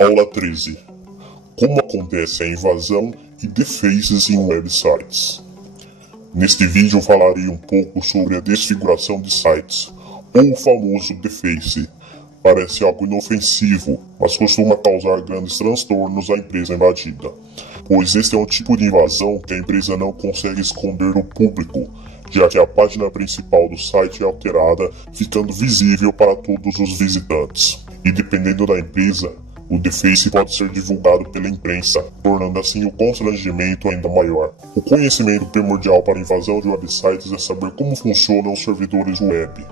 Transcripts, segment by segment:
Aula 13. Como acontece a invasão e defaces em websites. Neste vídeo falarei um pouco sobre a desfiguração de sites, ou o famoso deface. Parece algo inofensivo, mas costuma causar grandes transtornos à empresa invadida, pois este é um tipo de invasão que a empresa não consegue esconder do público, já que a página principal do site é alterada, ficando visível para todos os visitantes. E dependendo da empresa, o deface pode ser divulgado pela imprensa, tornando assim o constrangimento ainda maior. O conhecimento primordial para a invasão de websites é saber como funcionam os servidores web,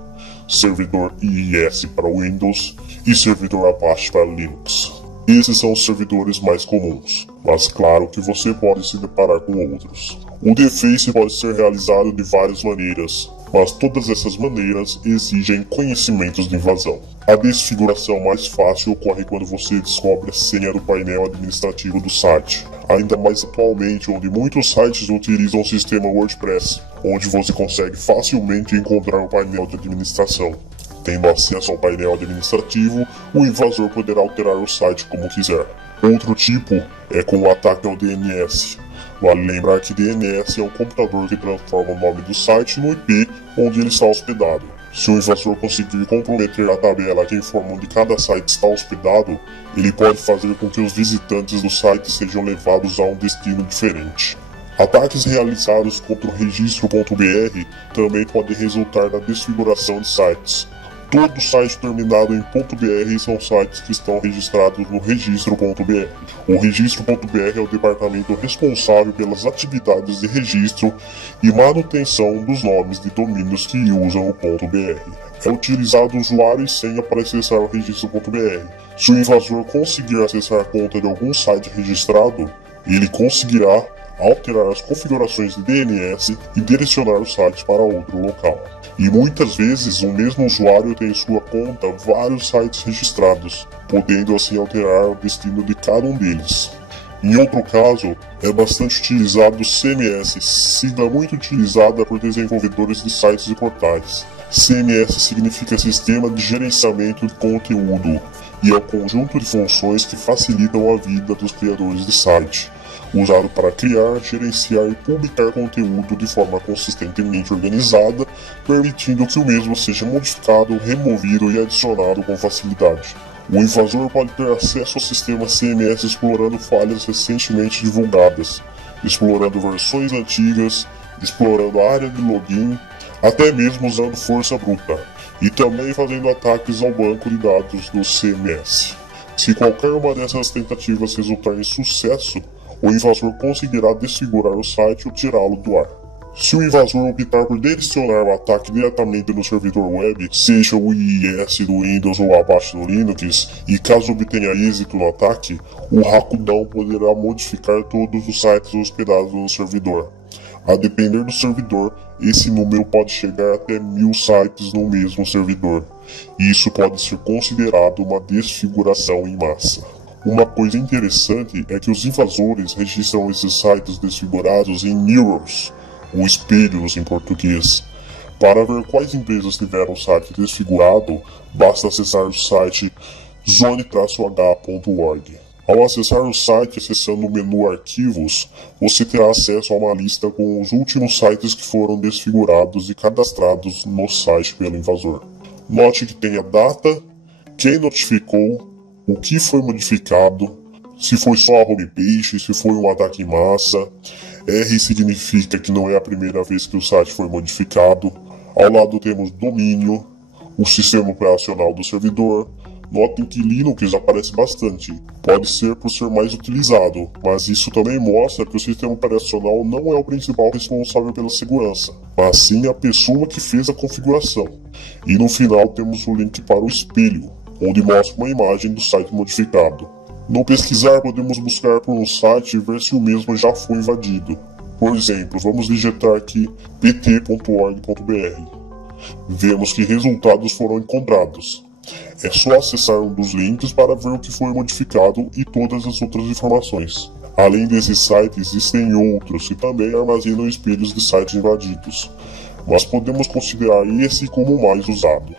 servidor IIS para Windows e servidor Apache para Linux. Esses são os servidores mais comuns, mas claro que você pode se deparar com outros. O deface pode ser realizado de várias maneiras, mas todas essas maneiras exigem conhecimentos de invasão. A desfiguração mais fácil ocorre quando você descobre a senha do painel administrativo do site, ainda mais atualmente, onde muitos sites utilizam o sistema WordPress, onde você consegue facilmente encontrar o painel de administração. Tendo acesso ao painel administrativo, o invasor poderá alterar o site como quiser. Outro tipo é com o ataque ao DNS. Vale lembrar que DNS é um computador que transforma o nome do site no IP onde ele está hospedado. Se o invasor conseguir comprometer a tabela que informa onde cada site está hospedado, ele pode fazer com que os visitantes do site sejam levados a um destino diferente. Ataques realizados contra o registro.br também podem resultar na desfiguração de sites. Todo site terminado em .br são sites que estão registrados no registro.br. O registro.br é o departamento responsável pelas atividades de registro e manutenção dos nomes de domínios que usam o .br. É utilizado usuário e senha para acessar o registro.br. Se o invasor conseguir acessar a conta de algum site registrado, ele conseguirá alterar as configurações de DNS e direcionar o site para outro local. E muitas vezes o mesmo usuário tem em sua conta vários sites registrados, podendo assim alterar o destino de cada um deles. Em outro caso, é bastante utilizado o CMS, sigla muito utilizada por desenvolvedores de sites e portais. CMS significa Sistema de Gerenciamento de Conteúdo, e é o conjunto de funções que facilitam a vida dos criadores de site, usado para criar, gerenciar e publicar conteúdo de forma consistentemente organizada, permitindo que o mesmo seja modificado, removido e adicionado com facilidade. O invasor pode ter acesso ao sistema CMS explorando falhas recentemente divulgadas, explorando versões antigas, explorando a área de login, até mesmo usando força bruta, e também fazendo ataques ao banco de dados do CMS. Se qualquer uma dessas tentativas resultar em sucesso, o invasor conseguirá desfigurar o site ou tirá-lo do ar. Se o invasor optar por direcionar o ataque diretamente no servidor web, seja o IIS do Windows ou Apache do Linux, e caso obtenha êxito no ataque, o Rakudão poderá modificar todos os sites hospedados no servidor. A depender do servidor, esse número pode chegar até 1000 sites no mesmo servidor, e isso pode ser considerado uma desfiguração em massa. Uma coisa interessante é que os invasores registram esses sites desfigurados em mirrors, ou espelhos em português. Para ver quais empresas tiveram o site desfigurado, basta acessar o site zone-h.org. Ao acessar o site acessando o menu Arquivos, você terá acesso a uma lista com os últimos sites que foram desfigurados e cadastrados no site pelo invasor. Note que tem a data, quem notificou, o que foi modificado, se foi só a homepage, se foi um ataque em massa. R significa que não é a primeira vez que o site foi modificado. Ao lado temos domínio, o sistema operacional do servidor. Notem que Linux aparece bastante, pode ser por ser mais utilizado, mas isso também mostra que o sistema operacional não é o principal responsável pela segurança, mas sim a pessoa que fez a configuração. E no final temos o link para o espelho, onde mostra uma imagem do site modificado. No pesquisar, podemos buscar por um site e ver se o mesmo já foi invadido. Por exemplo, vamos digitar aqui pt.org.br. vemos que resultados foram encontrados. É só acessar um dos links para ver o que foi modificado e todas as outras informações. Além desses sites, existem outros que também armazenam espelhos de sites invadidos, mas podemos considerar esse como o mais usado.